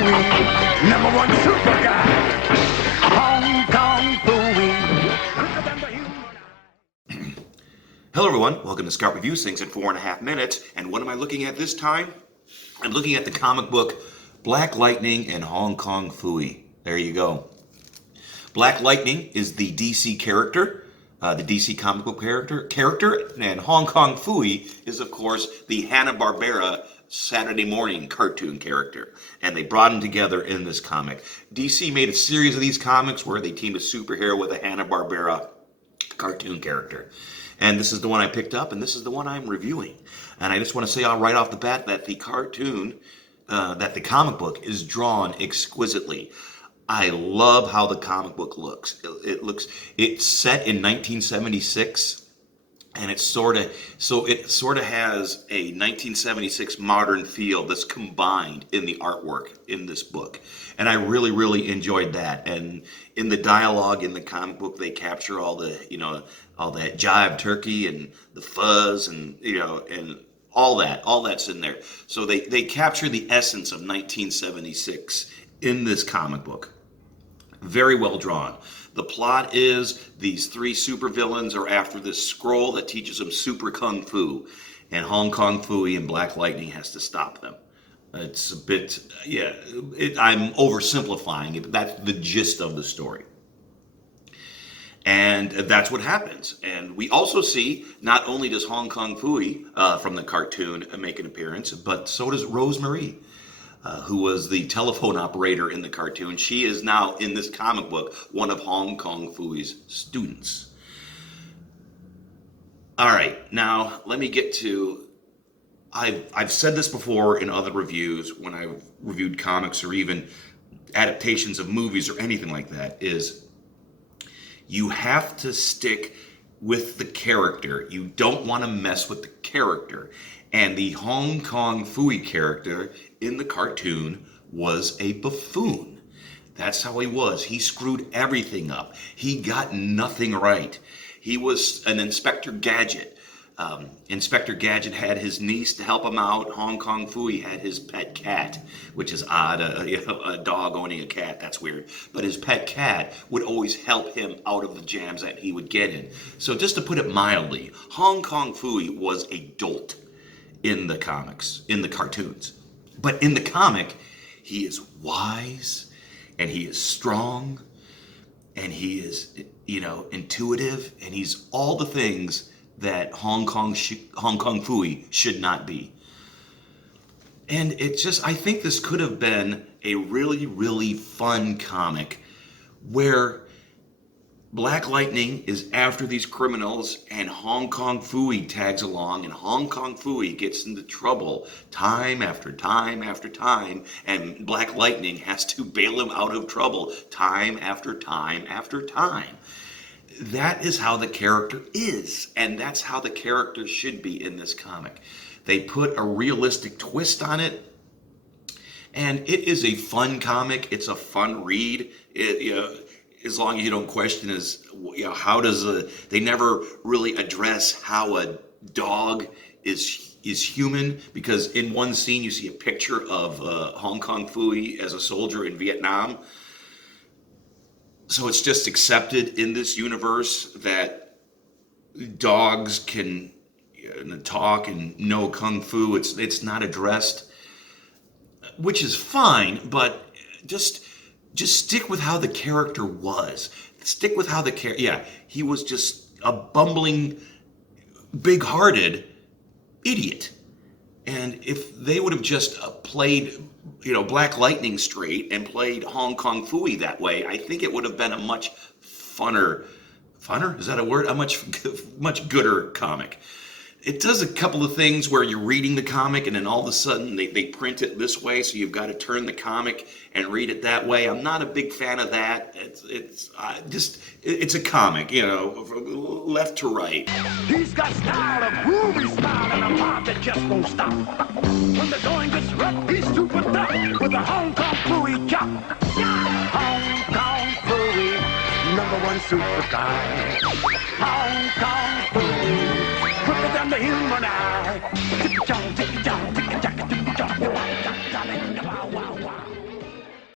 Phooey, number one super guy. Hong Kong Phooey, quicker than the human eye. Hello everyone, welcome to Scout Reviews, things in 4.5 minutes. And what am I looking at this time? I'm looking at the comic book Black Lightning and Hong Kong Phooey. There you go. Black Lightning is the DC character, the DC comic book character, and Hong Kong Phooey is, of course, the Hanna-Barbera Saturday morning cartoon character. And they brought them together in this comic. DC made a series of these comics where they teamed a superhero with a Hanna-Barbera cartoon character. And this is the one I picked up, and this is the one I'm reviewing. And I just want to say right off the bat that the cartoon, that the comic book is drawn exquisitely. I love how the comic book looks. It's set in 1976, and it sort of has a 1976 modern feel that's combined in the artwork in this book. And I really, really enjoyed that. And in the dialogue in the comic book, they capture all the, all that jive turkey and the fuzz and, and all that's in there. So they capture the essence of 1976 in this comic book. Very well drawn. The plot is these three supervillains are after this scroll that teaches them super kung fu, and Hong Kong Phooey and Black Lightning has to stop them. It's a bit, I'm oversimplifying it, but that's the gist of the story. And that's what happens. And we also see, not only does Hong Kong Phooey from the cartoon make an appearance, but so does Rosemary, who was the telephone operator in the cartoon. She is now, in this comic book, one of Hong Kong Phooey's students. All right, now let me get to, I've said this before in other reviews when I've reviewed comics or even adaptations of movies or anything like that, is you have to stick with the character. You don't want to mess with the character. And the Hong Kong Phooey character in the cartoon was a buffoon. That's how he was. He screwed everything up. He got nothing right. He was an Inspector Gadget. Inspector Gadget had his niece to help him out. Hong Kong Phooey had his pet cat, which is odd. A dog owning a cat, that's weird. But his pet cat would always help him out of the jams that he would get in. So just to put it mildly, Hong Kong Phooey was a dolt in the comics, in the cartoons. But in the comic, he is wise, and he is strong, and he is, intuitive, and he's all the things that Hong Kong Phooey should not be. And I think this could have been a really, really fun comic where Black Lightning is after these criminals and Hong Kong Phooey tags along, and Hong Kong Phooey gets into trouble time after time after time, and Black Lightning has to bail him out of trouble time after time after time. That is how the character is, and that's how the character should be in this comic. They put a realistic twist on it, and it is a fun comic. It's a fun read. As long as you don't question how they never really address how a dog is human, because in one scene you see a picture of Hong Kong Phooey as a soldier in Vietnam. So it's just accepted in this universe that dogs can talk and know kung fu. It's not addressed, which is fine, but just stick with how the character was. Stick with how he was just a bumbling, big-hearted idiot. And if they would have just played, Black Lightning straight and played Hong Kong Phooey that way, I think it would have been a much funner, is that a word? A much gooder comic. It does a couple of things where you're reading the comic and then all of a sudden they print it this way, so you've got to turn the comic and read it that way. I'm not a big fan of that. It's a comic, left to right. He's got style, a groovy style, and a pop that just won't stop. When the going gets rough, he's super tough with a Hong Kong Phooey chop. Hong Kong Phooey, number one super guy. Hong Kong Phooey, quicker than the human eye. Tick-a-chong, tick-a-chong,